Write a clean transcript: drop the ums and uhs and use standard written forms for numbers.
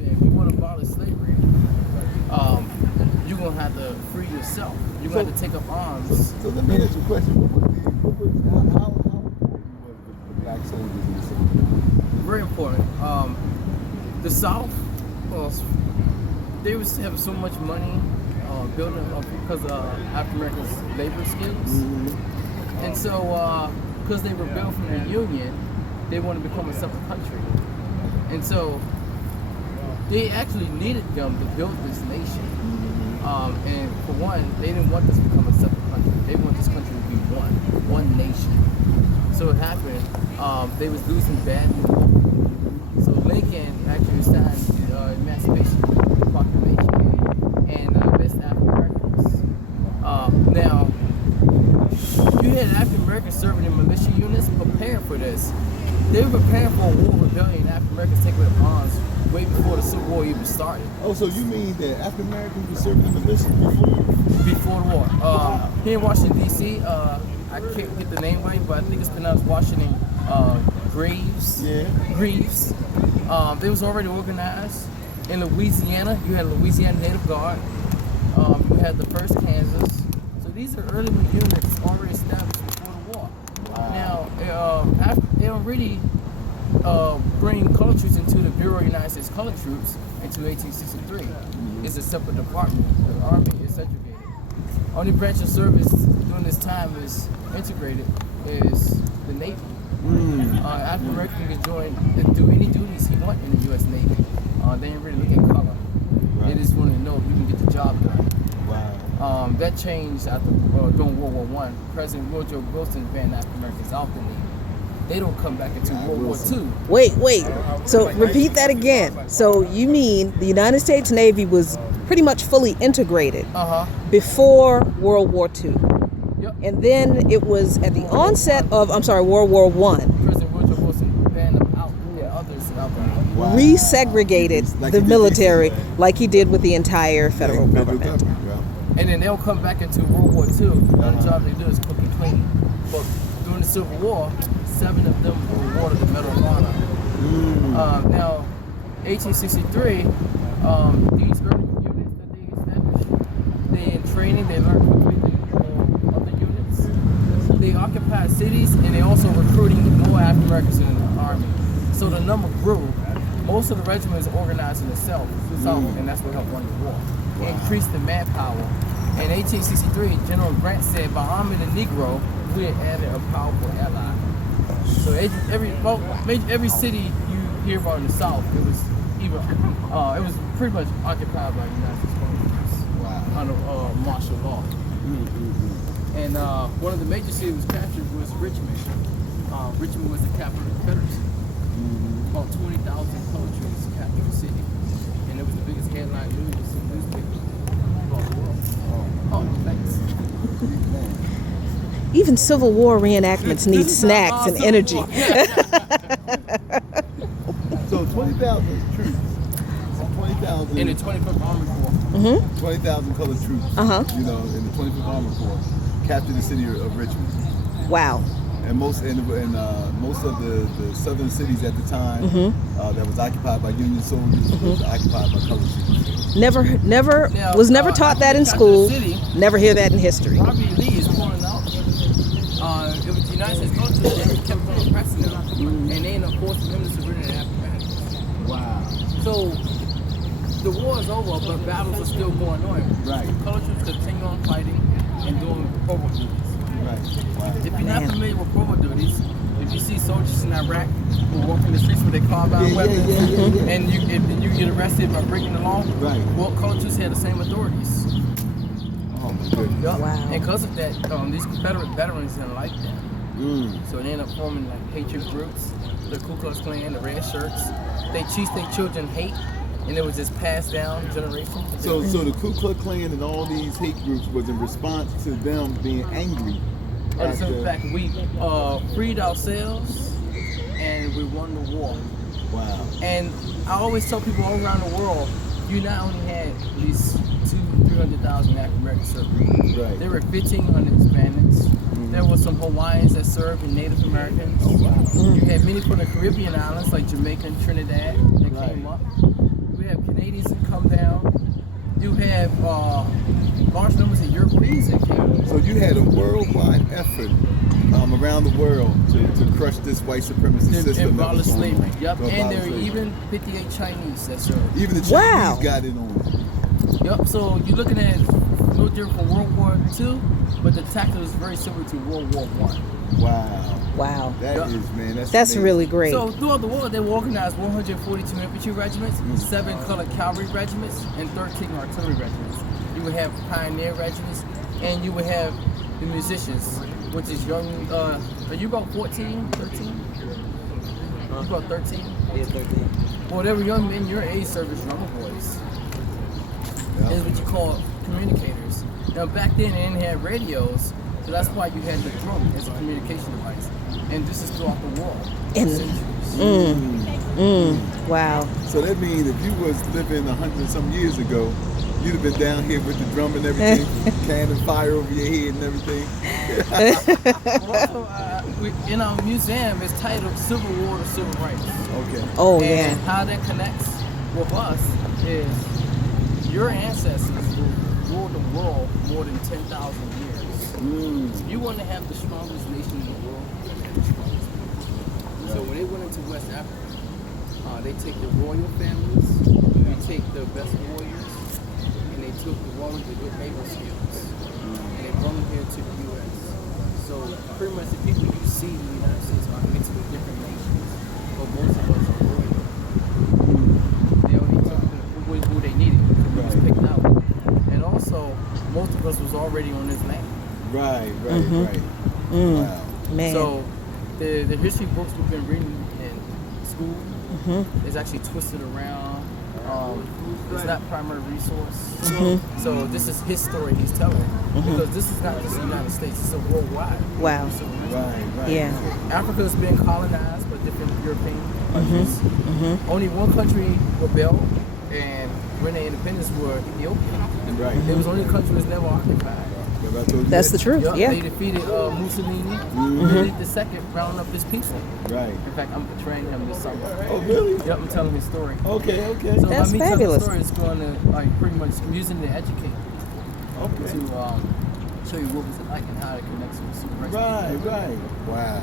If you want to abolish slavery, you're gonna have to free yourself. You're gonna have to take up arms. So let me ask you a question. How important was the black soldiers in the Civil War? Very important. The South, well, they was having so much money building up because of African Americans' labor skills, and so because they rebelled from the Union, they wanted to become a separate country, and so they actually needed them to build this nation. And for one, they didn't want this to become a separate country. They want this country to be one nation. So it happened. They was losing badly. So Lincoln actually signed the Emancipation Proclamation and enlisted African Americans. Now, you had African Americans serving in militia units preparing for this. They were preparing for a war rebellion. African Americans taking up arms way before the Civil War even started. Oh, so you mean that African Americans were serving in the militia before the war? Here in Washington D.C., I can't get the name right, but I think it's pronounced Washington Graves. Yeah. Greaves. They was already organized. In Louisiana, you had Louisiana Native Guard. You had the 1st Kansas. So these are early units already established before the war. Wow. Now, they already bring color troops into the Bureau of United States Colored Troops into 1863. It's a separate department. The Army is segregated. Only branch of service during this time is integrated is the Navy. African American can join and do any duties he want in the U.S. Navy. They didn't really look at color. Right. They just wanted to know if you can get the job done. Wow. That changed after during World War I. President Woodrow Wilson banned African Americans off the Navy. They don't come back into World War II. Wait. So repeat that again. So you mean the United States Navy was pretty much fully integrated before World War II. Yep. And then it was at the onset of, World War I. President Woodrow Wilson banned them out. Others out there. Wow. Resegregated like the military like he did with the entire federal government. And then they'll come back into World War II. The only job they do is cook and clean. But during the Civil War, 7 of them were awarded the Medal of Honor. Now, 1863, these early units that they established, they in training, they learned quickly the other units. They occupied cities, and they also recruiting more African Americans in the Army. So the number grew. Most of the regiments organized in the South, and that's what helped win the war. It increased the manpower. In 1863, General Grant said, by arming the Negro, we had added a powerful ally. So every city you hear about in the South, it was pretty much occupied by the United States Congress under martial law. And one of the major cities was captured was Richmond. Richmond was the capital of the Confederacy. About 20,000 colored troops captured the city, and it was the biggest headline news in newspapers across the world. Oh, thanks. Even Civil War reenactments need snacks and energy. So 20,000 troops. 20,000 in the 25th Army Corps. 20,000 colored troops. You know, in the 25th Army Corps, captured the city of Richmond. Wow. And most of the southern cities at the time that was occupied by Union soldiers was occupied by colored troops. Never taught that in school. Never hear that in history. Robert E. Lee is pointing out it was the United States Congress that kept on pressing them, and they ended up forcing them to surrender to African Americans. Wow. So the war is over, but battles are still going on. Right. Colored troops continue on fighting and doing provo duties. Right. Wow. If you're not familiar with provo duties, if you see soldiers in Iraq who walk in the streets with their carabine weapons, and you get arrested by breaking the law, well, colored troops had the same authorities. Oh my goodness. Wow. And because of that, these Confederate veterans didn't like that. So they ended up forming like hatred groups, the Ku Klux Klan, the red shirts. They teach their children hate, and it was just passed down generation. So the Ku Klux Klan and all these hate groups was in response to them being angry. In fact, we freed ourselves and we won the war. Wow. And I always tell people all around the world, you not only had these 200,000-300,000 African Americans serving. Right. There were 1,500 Hispanics. There were some Hawaiians that served and Native Americans. You had many from the Caribbean islands like Jamaica and Trinidad that came up. We had had large numbers of Europeans that came. So you had a worldwide effort around the world to crush this white supremacy system. Abolish slavery. Yep. To And abolish there were slavery. even 58 Chinese that served. Even the Chinese Wow. got in on it. Yep. So you're looking at no different from World War II, but the tactic was very similar to World War I. Wow. Wow. That Yep. is, man. That's That's amazing. really great. So throughout the war, they were organized 142 infantry regiments, 7 colored cavalry regiments, and 13 artillery regiments. You would have pioneer regiments, and you would have the musicians, which is young. Are you about 14, 13? You about 13? Yeah, 13. Well, they were young men your age service drummer boys. Yeah. Is what you call communicators. Now back then they didn't have radios, so that's why you had the drum as a communication device. And this is throughout the world. And- Centuries. Wow. So that means if you was living 100 some years ago, you'd have been down here with the drum and everything, cannon fire over your head and everything. Also, in our museum, it's titled Civil War to Civil Rights. Okay. Oh, And yeah. how that connects with us is your ancestors ruled the world more than 10,000 years. You want to have the strongest nation in the world, you have the strongest people. So when they went into West Africa, they take the royal families, they take the best warriors, and they took the warriors with good naval skills, and they brought them here to the U.S. So pretty much the people you see in the United States are mixed with different nations, but most of us are royal. They only took who they needed, who was picked out. And also, most of us was already on this land. Right. Wow. Man. So the history books we've been reading in school is actually twisted around. It's not primary resource. So this is his story he's telling. Because this is not just the United States, it's a worldwide. Wow. Right. Yeah. Africa has been colonized by different European countries. Only one country rebelled, and when their independence were Ethiopia. Right. It was the only country that was never occupied. Remember I told you That's that? the truth. Yup, Yeah. They defeated Mussolini. Benedict II, rounding up his people. Right. In fact, I'm portraying him this summer. Oh, really? Yep, I'm telling his story. Okay. So That's by me fabulous. telling the story, it's going to like pretty much using to educate people Okay. to show you what was it like and how it connects with civil rights. Right. Wow.